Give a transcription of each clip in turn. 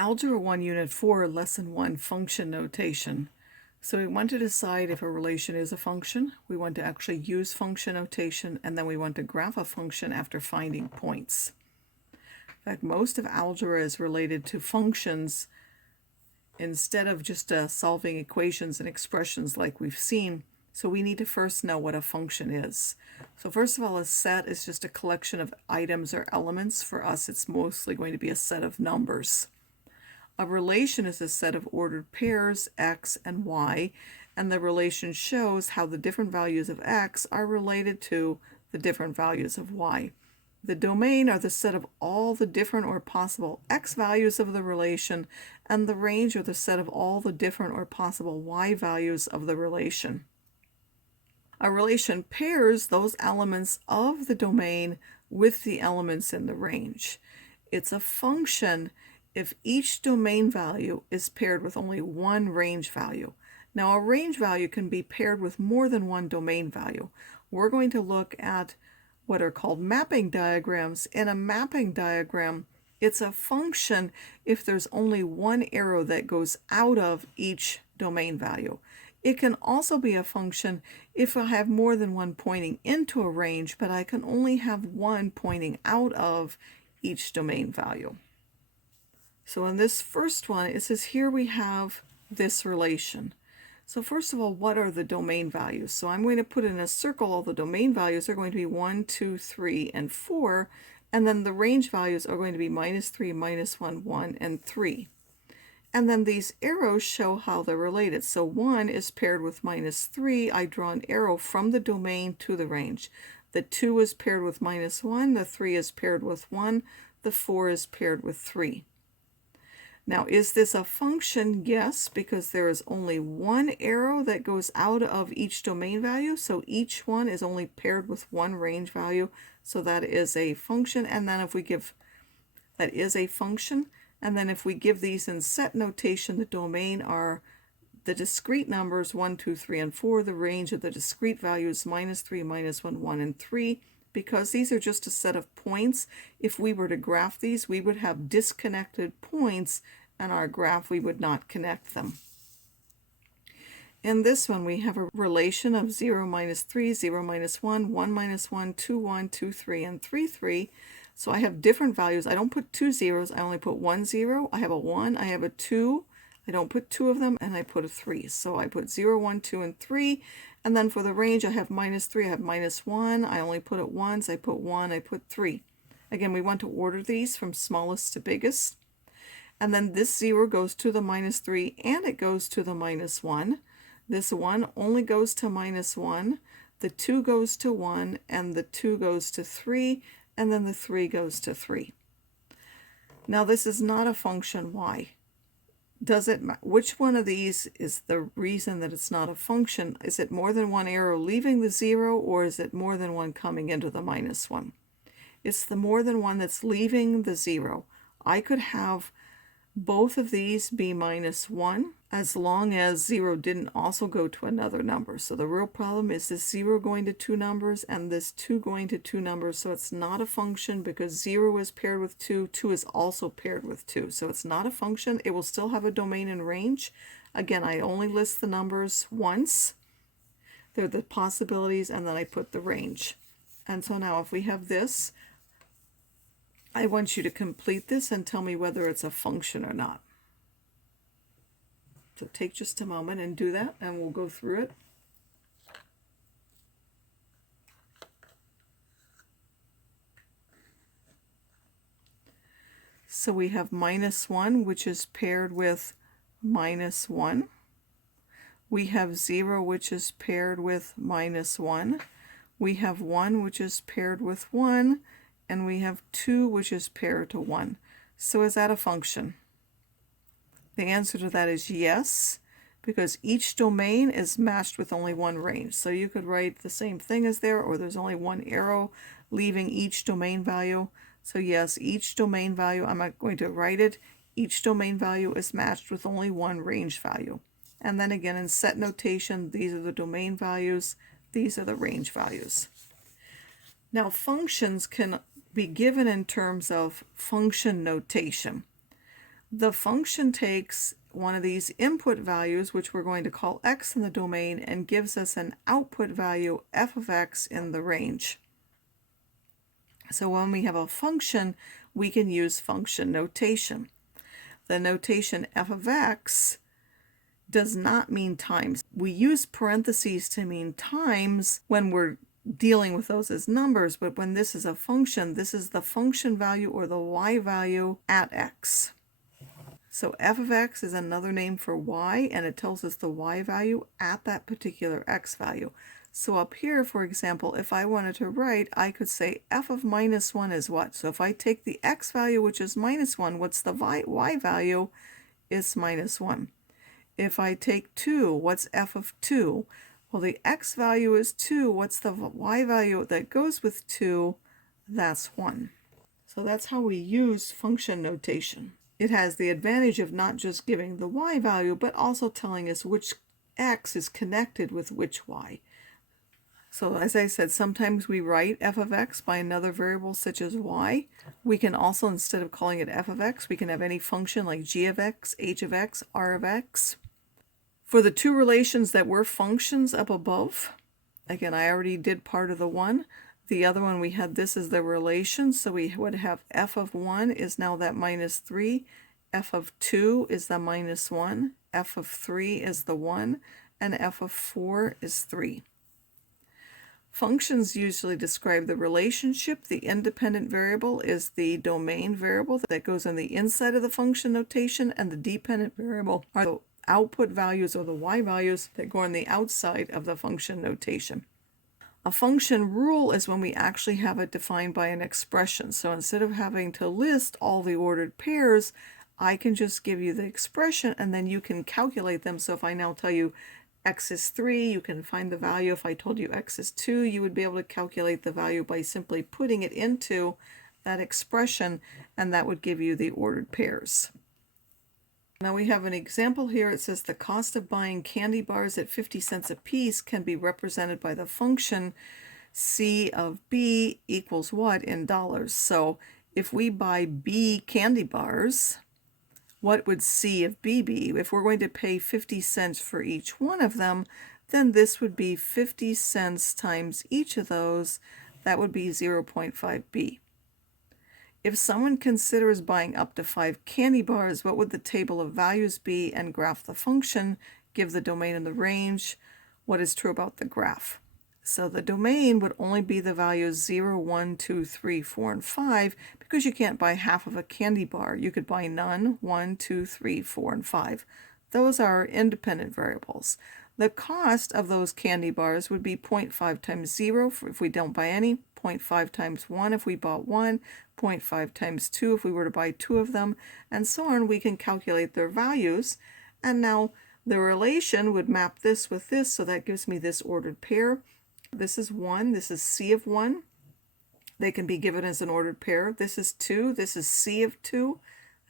Algebra 1, Unit 4, Lesson 1, Function Notation. So we want to decide if a relation is a function, we want to actually use function notation, and then we want to graph a function after finding points. In fact, most of algebra is related to functions instead of just solving equations and expressions like we've seen. So we need to first know what a function is. So first of all, a set is just a collection of items or elements. For us, it's mostly going to be a set of numbers. A relation is a set of ordered pairs, x and y, and the relation shows how the different values of x are related to the different values of y. The domain are the set of all the different or possible x values of the relation, and the range are the set of all the different or possible y values of the relation. A relation pairs those elements of the domain with the elements in the range. It's a function if each domain value is paired with only one range value. Now, a range value can be paired with more than one domain value. We're going to look at what are called mapping diagrams. In a mapping diagram, it's a function if there's only one arrow that goes out of each domain value. It can also be a function if I have more than one pointing into a range, but I can only have one pointing out of each domain value. So in this first one, it says here we have this relation. So first of all, what are the domain values? So I'm going to put in a circle all the domain values are going to be 1, 2, 3, and 4. And then the range values are going to be -3, -1, 1, and 3. And then these arrows show how they're related. So 1 is paired with -3. I draw an arrow from the domain to the range. The 2 is paired with -1. The 3 is paired with 1. The 4 is paired with 3. Now, is this a function? Yes, because there is only one arrow that goes out of each domain value. So each one is only paired with one range value. So that is a function. And then if we give, that is a function. And then if we give these in set notation, the domain are the discrete numbers 1, 2, 3, and 4. The range of the discrete values -3, -1, 1, and 3. Because these are just a set of points, if we were to graph these, we would have disconnected points, and our graph, we would not connect them. In this one, we have a relation of 0, -3, 0, -1, 1, -1, 2, 1, 2, 3, and 3, 3. So I have different values. I don't put 2 zeros. I only put 1 0. I have a 1. I have a 2. I don't put 2 of them, and I put a 3. So I put 0, 1, 2, and 3. And then for the range, I have -3. I have -1. I only put it once. I put 1. I put 3. Again, we want to order these from smallest to biggest. And then this 0 goes to the -3, and it goes to the -1. This 1 only goes to -1. The 2 goes to 1, and the 2 goes to 3, and then the 3 goes to 3. Now, this is not a function. Why? Does it, which one of these is the reason that it's not a function? Is it more than one arrow leaving the 0, or is it more than one coming into the -1? It's the more than one that's leaving the 0. I could have both of these be -1 as long as 0 didn't also go to another number. So the real problem is this 0 going to two numbers and this 2 going to two numbers. So it's not a function because 0 is paired with 2. 2 is also paired with 2. So it's not a function. It will still have a domain and range. Again, I only list the numbers once. They're the possibilities, and then I put the range. And so now if we have this, I want you to complete this and tell me whether it's a function or not. So take just a moment and do that, and we'll go through it. So we have -1, which is paired with -1. We have 0, which is paired with -1. We have 1, which is paired with 1. And we have 2, which is paired to 1. So is that a function? The answer to that is yes, because each domain is matched with only one range. So you could write the same thing as there, or there's only one arrow leaving each domain value. So yes, each domain value, I'm not going to write it, each domain value is matched with only one range value. And then again, in set notation, these are the domain values, these are the range values. Now, functions can be given in terms of function notation. The function takes one of these input values, which we're going to call x in the domain, and gives us an output value, f of x, in the range. So when we have a function, we can use function notation. The notation f of x does not mean times. We use parentheses to mean times when we're dealing with those as numbers, but when this is a function, this is the function value or the y value at x. So f of x is another name for y, and it tells us the y value at that particular x value. So up here, for example, if I wanted to write, I could say f of minus 1 is what? So if I take the x value, which is minus 1, what's the y value? It's minus 1. If I take 2, what's f of 2? Well, the x value is 2. What's the y value that goes with 2? That's 1. So that's how we use function notation. It has the advantage of not just giving the y value, but also telling us which x is connected with which y. So as I said, sometimes we write f of x by another variable such as y. We can also, instead of calling it f of x, we can have any function like g of x, h of x, r of x. For the two relations that were functions up above, again, I already did part of the one. The other one we had, this is the relation, so we would have f of 1 is now that minus 3, f of 2 is the minus 1, f of 3 is the 1, and f of 4 is 3. Functions usually describe the relationship. The independent variable is the domain variable that goes on the inside of the function notation, and the dependent variable are the output values or the y values that go on the outside of the function notation. A function rule is when we actually have it defined by an expression. So instead of having to list all the ordered pairs, I can just give you the expression and then you can calculate them. So if I now tell you x is 3, you can find the value. If I told you x is 2, you would be able to calculate the value by simply putting it into that expression, and that would give you the ordered pairs. Now we have an example here. It says the cost of buying candy bars at 50 cents a piece can be represented by the function C of B equals what in dollars. So if we buy B candy bars, what would C of B be? If we're going to pay 50 cents for each one of them, then this would be 50 cents times each of those. That would be 0.5 B. If someone considers buying up to 5 candy bars, what would the table of values be, and graph the function, give the domain and the range? What is true about the graph? So the domain would only be the values 0, 1, 2, 3, 4, and 5, because you can't buy half of a candy bar. You could buy none, 1, 2, 3, 4, and 5. Those are independent variables. The cost of those candy bars would be 0.5 times 0 if we don't buy any, 0.5 times 1 if we bought one, 0.5 times 2 if we were to buy 2 of them, and so on. We can calculate their values, and now the relation would map this with this, so that gives me this ordered pair. This is 1, this is C of 1. They can be given as an ordered pair. This is 2, this is C of 2.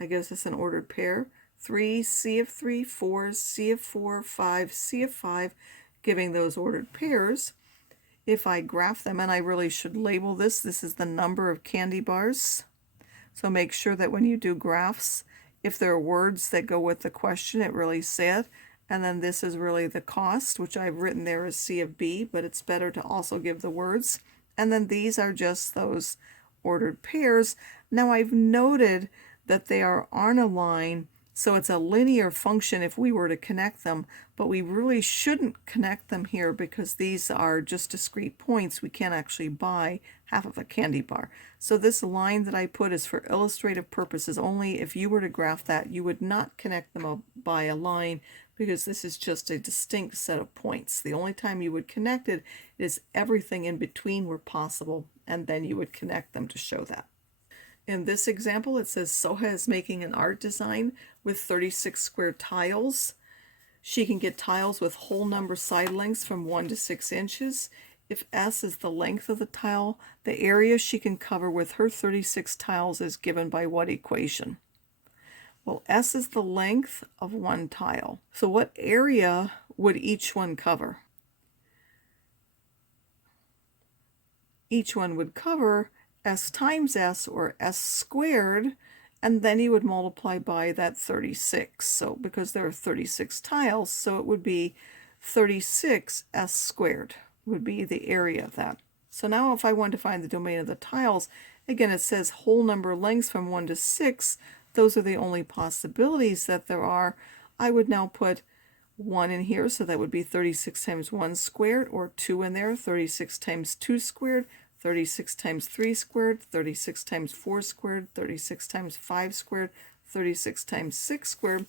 That gives us an ordered pair. 3, C of 3, 4, C of 4, 5, C of 5, giving those ordered pairs. If I graph them, and I really should label this is the number of candy bars. So make sure that when you do graphs, if there are words that go with the question, it really says it. And then this is really the cost, which I've written there as C of B, but it's better to also give the words. And then these are just those ordered pairs. Now I've noted that they are on a line, so it's a linear function if we were to connect them, but we really shouldn't connect them here because these are just discrete points. We can't actually buy half of a candy bar. So this line that I put is for illustrative purposes only. If you were to graph that, you would not connect them up by a line because this is just a distinct set of points. The only time you would connect it is everything in between were possible, and then you would connect them to show that. In this example, it says Soha is making an art design with 36 square tiles. She can get tiles with whole number side lengths from 1 to 6 inches. If S is the length of the tile, the area she can cover with her 36 tiles is given by what equation? Well, S is the length of one tile. So what area would each one cover? Each one would cover S times S, or S squared, and then you would multiply by that 36. So because there are 36 tiles, so it would be 36s squared would be the area of that. So now if I want to find the domain of the tiles, again it says whole number lengths from 1 to 6. Those are the only possibilities that there are. I would now put 1 in here, so that would be 36 times 1 squared, or 2 in there, 36 times 2 squared, 36 times 3 squared, 36 times 4 squared, 36 times 5 squared, 36 times 6 squared.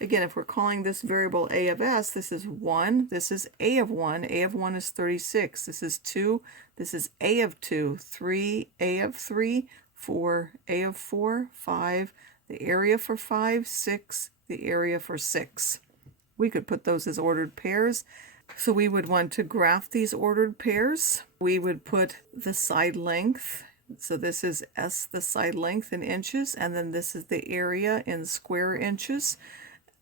Again, if we're calling this variable a of s, this is 1, this is a of 1, a of 1 is 36, this is 2, this is a of 2, 3, a of 3, 4, a of 4, 5, the area for 5, 6, the area for 6. We could put those as ordered pairs. So we would want to graph these ordered pairs. We would put the side length. So this is S, the side length in inches, and then this is the area in square inches.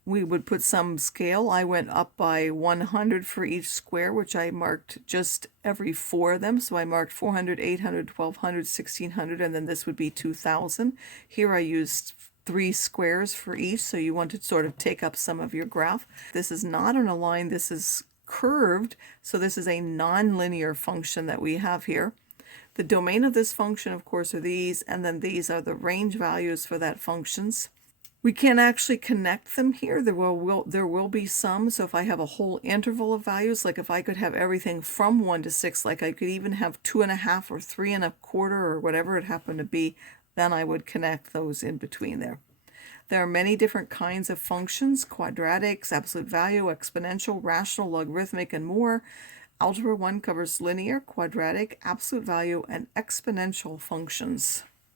We would put some scale. I went up by 100 for each square, which I marked just every 4 of them. So I marked 400, 800, 1200, 1600, and then this would be 2000. Here I used 3 squares for each, so you want to sort of take up some of your graph. This is not on a line, this is curved, so this is a nonlinear function that we have here. The domain of this function, of course, are these, and then these are the range values for that functions. We can't actually connect them here. There will be some. So if I have a whole interval of values, like if I could have everything from 1 to 6, like I could even have 2.5 or 3.25 or whatever it happened to be, then I would connect those in between there. There are many different kinds of functions: quadratics, absolute value, exponential, rational, logarithmic, and more. Algebra 1 covers linear, quadratic, absolute value, and exponential functions.